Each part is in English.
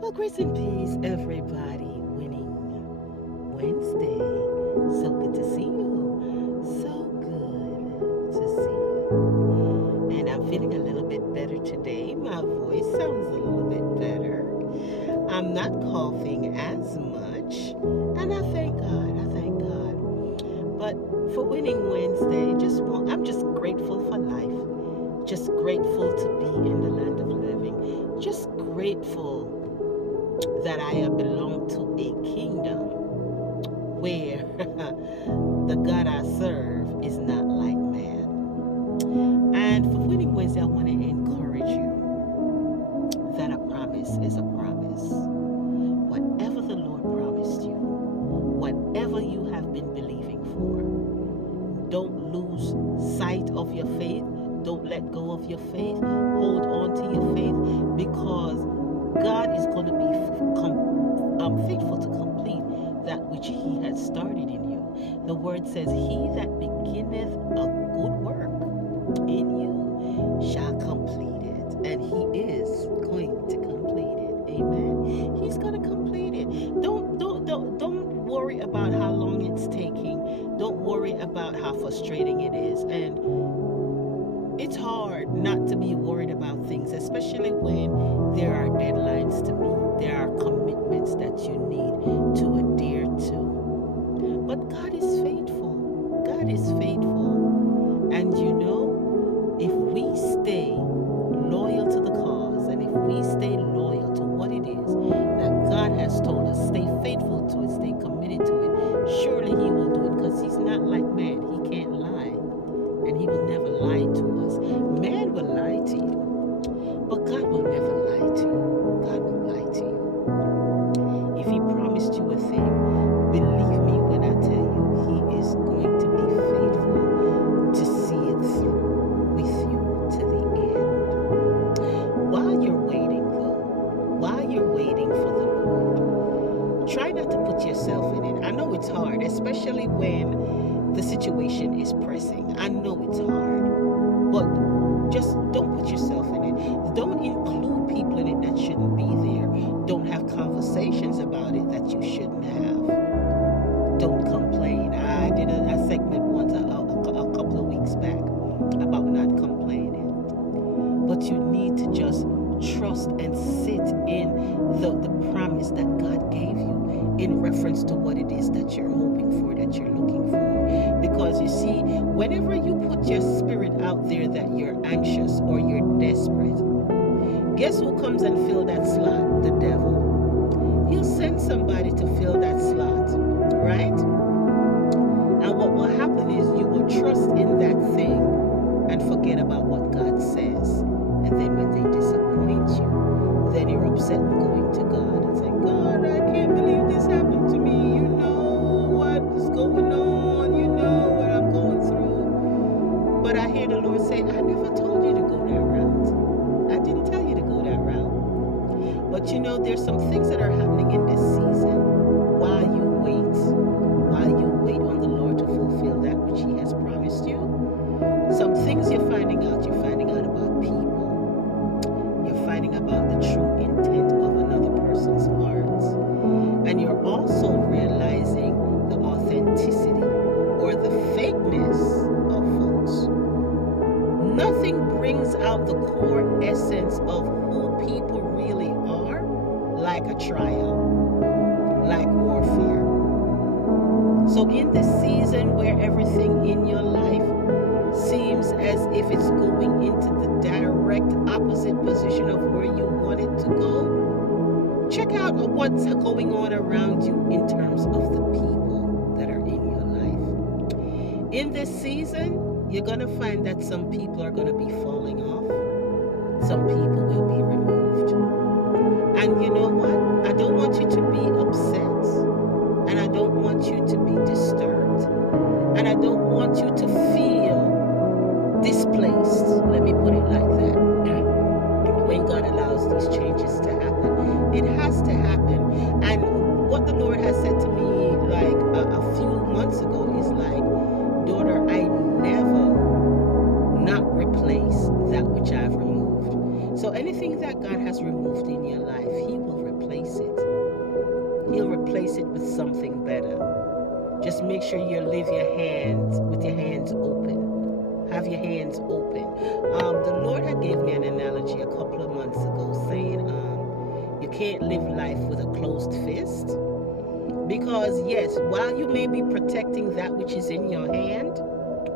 Well, grace and peace, everybody. Winning Wednesday. So good to see you. So good to see you. And I'm feeling a little bit better today. My voice sounds a little bit better. I'm not coughing as much. And I thank God. I thank God. But for Winning Wednesday, I'm just grateful for life. Just grateful to be in the land of living. Just grateful that I belong to a kingdom where the God I serve is not like man. And for Winning Wednesday, I want to encourage you that a promise is a promise. Whatever the Lord promised you, whatever you have been believing for, don't lose sight of your faith. Don't let go of your faith. Hold on to your faith because God is going to be faithful to complete that which He has started in you. The word says, He that beginneth a good work in you shall complete it. And He is going to complete it. Amen. He's going to complete it. Don't worry about how long it's taking. Don't worry about how frustrating it is. And it's hard not to be worried about things, especially when there are deadlines to meet, there are commitments that you need to adhere to. But God is faithful. God is faithful. And if we stay loyal to the cause and if we stay loyal to what it is that God has told us, stay faithful to it, stay committed to it, surely He will do it because He's not like man. He can't lie. And He will never lie to us. Man will lie to you, but God will never lie to you. God will lie to you. If He promised you a thing, believe me when I tell you, He is going to be faithful to see it through with you to the end. While you're waiting, though, while you're waiting for the Lord, try not to put yourself in it. I know it's hard, especially when the situation is pressing. I know it's hard, but just don't put yourself in it. Don't include people in it that shouldn't be there. Don't have conversations about it that you shouldn't have. Don't complain. I did a segment once a couple of weeks back about not complaining. But you need to just trust and sit in the promise that God gave you in reference to what it is that you're hoping for, that you're looking for. Because you see, whenever you put your spirit out there that you're anxious or you're desperate, guess who comes and fill that slot? The devil. He'll send somebody to fill that slot, right? And what will happen is you will trust in that thing and forget about what God says. And then when they disappoint you, then you're upset and going to God and saying, God, I can't believe this happened to me. You know what is going on. You know what I'm going through. But I hear the Lord say, I never told you to go that route. I didn't tell you to go that route. But there's some things that are happening in this season while you wait on the Lord to fulfill that which He has promised you. Some things you're finding out about people. You're finding about the true intent of another person's heart. And you're also realizing the authenticity or the fakeness of folks. Nothing brings out the core essence of who people really are like a trial, like warfare. So in this season where everything in your life seems as if it's going into the direct opposite position of where you want it to go, check out what's going on around you in terms of the people that are in your life. In this season, you're going to find that some people are going to be falling off. Some people will be removed. And you know what? I don't want you to be upset. And I don't want you to be disturbed. And I don't want you to feel displaced. Let me put it like that. When God allows these changes to happen, it has to happen. And what the Lord has said to me like a few months ago is like, daughter, I never not replace that which I've removed. So anything that God has removed in your life, He will replace. replace it. He'll replace it with something better. Just make sure you leave your hands with your hands open. Have your hands open. The Lord had gave me an analogy a couple of months ago saying, you can't live life with a closed fist. Because yes, while you may be protecting that which is in your hand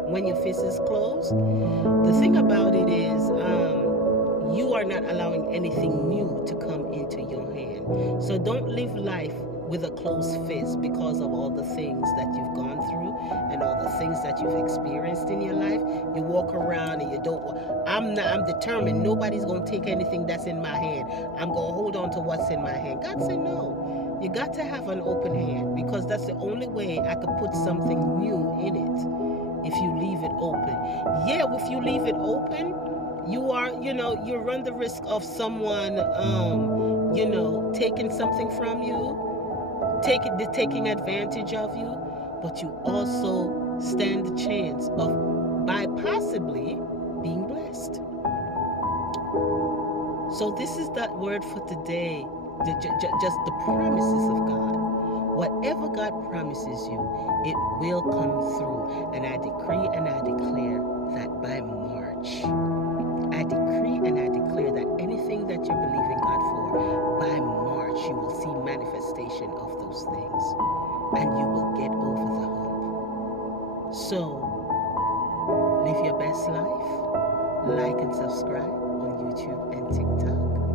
when your fist is closed, the thing about it is you are not allowing anything new to come into your hand. So don't live life with a closed fist because of all the things that you've gone through and all the things that you've experienced in your life. You walk around and you don't, I'm determined nobody's going to take anything that's in my hand. I'm going to hold on to what's in my hand. God said no. You got to have an open hand, because that's the only way I could put something new in it. If you leave it open. Yeah, if you leave it open, you run the risk of someone taking something from you, taking advantage of you, but you also stand the chance of by possibly being blessed. So this is that word for today, just the promises of God. Whatever God promises you, it will come through. And I decree and I declare that by March, I decree and I declare that anything that you're believing God for, by March you will see manifestation of those things. And you will get over the hump. So, live your best life. Like and subscribe on YouTube and TikTok.